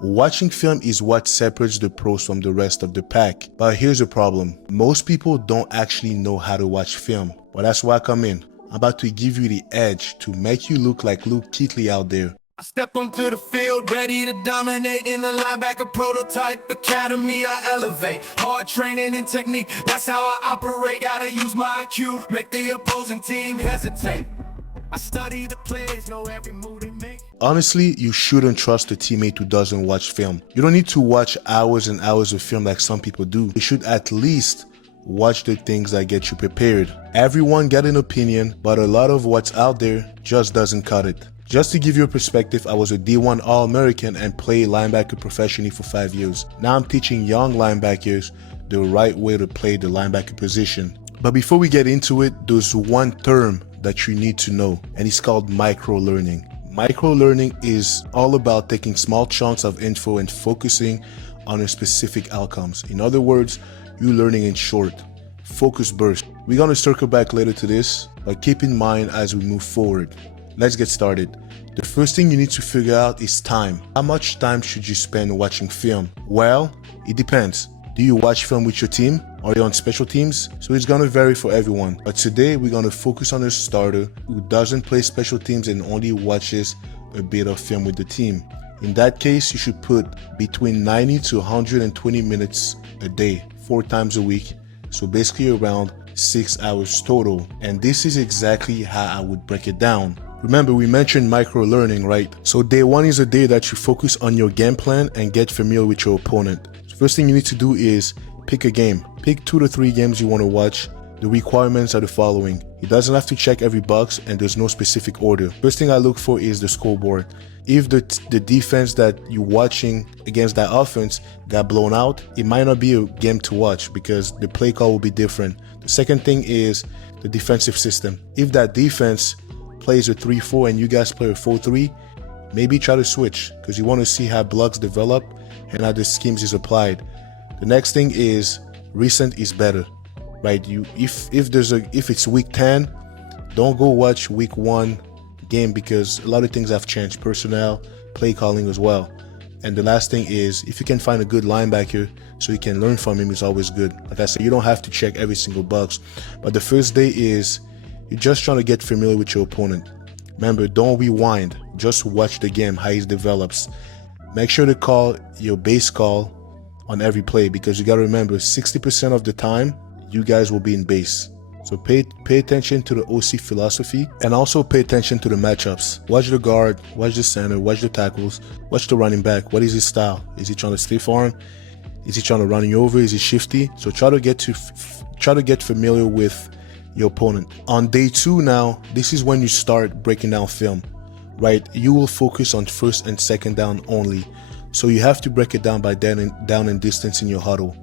Watching film is what separates the pros from the rest of the pack. But here's the problem. Most people don't actually know how to watch film. Well, that's why I come in. I'm about to give you the edge to make you look like Luke Kuechly out there. I step onto the field, ready to dominate in the linebacker prototype academy. I elevate hard training and technique. That's how I operate. Gotta use my IQ, make the opposing team hesitate. I study the plays, know every move they make. Honestly, you shouldn't trust a teammate who doesn't watch film. You don't need to watch hours and hours of film like some people do. You should at least watch the things that get you prepared. Everyone got an opinion, but a lot of what's out there just doesn't cut it. Just to give you a perspective, I was a D1 All-American and played linebacker professionally for 5 years. Now I'm teaching young linebackers the right way to play the linebacker position. But before we get into it, there's one term that you need to know, and it's called micro-learning. Micro-learning is all about taking small chunks of info and focusing on a specific outcomes. In other words, you're learning in short, focus bursts. We're going to circle back later to this, but keep in mind as we move forward. Let's get started. The first thing you need to figure out is time. How much time should you spend watching film? Well, it depends. Do you watch film with your team? Are you on special teams? So it's going to vary for everyone. But today we're going to focus on a starter who doesn't play special teams and only watches a bit of film with the team. In that case, you should put between 90 to 120 minutes a day, 4 times a week. So basically around 6 hours total. And this is exactly how I would break it down. Remember, we mentioned micro-learning, right? So day 1 is a day that you focus on your game plan and get familiar with your opponent. First thing you need to do is pick a game. Pick 2 to 3 games you want to watch. The requirements are the following. It doesn't have to check every box and there's no specific order. First thing I look for is the scoreboard. If the defense that you're watching against that offense got blown out, it might not be a game to watch because the play call will be different. The second thing is the defensive system. If that defense plays a 3-4 and you guys play a 4-3, maybe try to switch because you want to see how blocks develop and how the schemes is applied. The next thing is recent is better, right? If it's week 10, don't go watch week 1 game because a lot of things have changed, personnel, play calling as well. And the last thing is if you can find a good linebacker so you can learn from him is always good. Like I said, you don't have to check every single box, but the first day is you're just trying to get familiar with your opponent. Remember, don't rewind, just watch the game, how he develops. Make sure to call your base call on every play because you got to remember 60% of the time you guys will be in base. So pay attention to the OC philosophy and also pay attention to the matchups. Watch the guard, watch the center, watch the tackles, watch the running back. What is his style? Is he trying to stay for him? Is he trying to run you over? Is he shifty? So try to get familiar with your opponent. On day 2 now, this is when you start breaking down film, right? You will focus on first and second down only. So you have to break it down by down and distance in your huddle.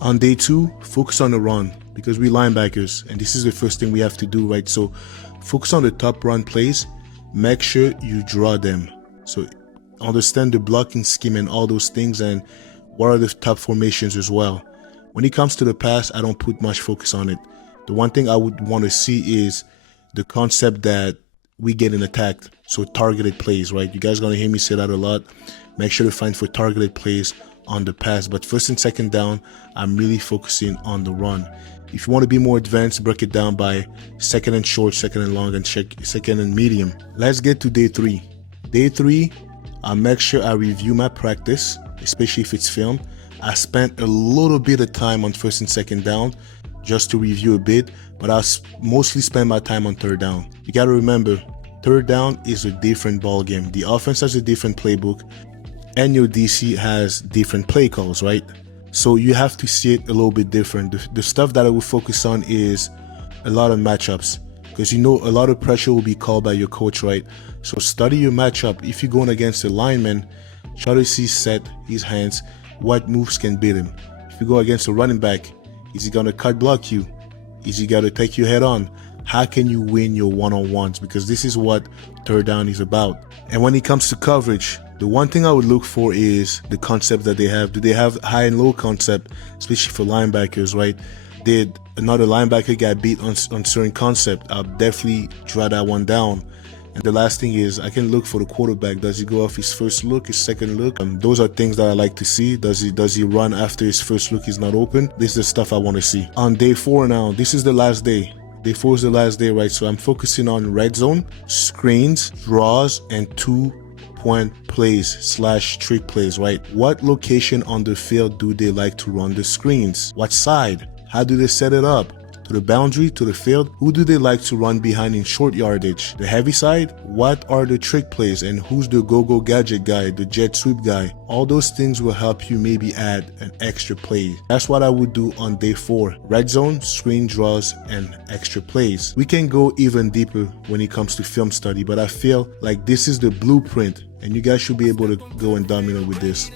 On day 2, focus on the run because we linebackers and this is the first thing we have to do, right? So focus on the top run plays. Make sure you draw them. So understand the blocking scheme and all those things and what are the top formations as well. When it comes to the pass, I don't put much focus on it. The one thing I would want to see is the concept that we getting attacked. So targeted plays, right? You guys are going to hear me say that a lot. Make sure to find for targeted plays on the pass. But first and second down, I'm really focusing on the run. If you want to be more advanced, break it down by second and short, second and long, and second and medium. Let's get to day 3. Day 3, I'll make sure I review my practice, especially if it's film. I spent a little bit of time on first and second down just to review a bit, but I'll mostly spend my time on third down. You got to remember, third down is a different ball game. The offense has a different playbook and your DC has different play calls, right? So you have to see it a little bit different. The stuff that I will focus on is a lot of matchups because you know a lot of pressure will be called by your coach, right? So study your matchup. If you're going against a lineman, try to see set his hands, what moves can beat him. If you go against a running back, is he going to cut block you? Is he going to take you head on? How can you win your one-on-ones? Because this is what third down is about. And when it comes to coverage, the one thing I would look for is the concept that they have. Do they have high and low concept, especially for linebackers, right? Did another linebacker get beat on certain concept? I'll definitely draw that one down. And the last thing is I can look for the quarterback. Does he go off his first look, his second look? Those are things that I like to see. Does he run after his first look is not open? This is the stuff I want to see. On day 4 now, this is the last day. Day 4 is the last day, right? So I'm focusing on red zone, screens, draws, and 2-point plays / trick plays, right? What location on the field do they like to run the screens? What side? How do they set it up? To the boundary, to the field? Who do they like to run behind in short yardage? The heavy side? What are the trick plays and who's the go-go gadget guy, the jet sweep guy? All those things will help you maybe add an extra play. That's what I would do on day 4. Red zone, screen draws, and extra plays. We can go even deeper when it comes to film study, but I feel like this is the blueprint and you guys should be able to go and dominate with this.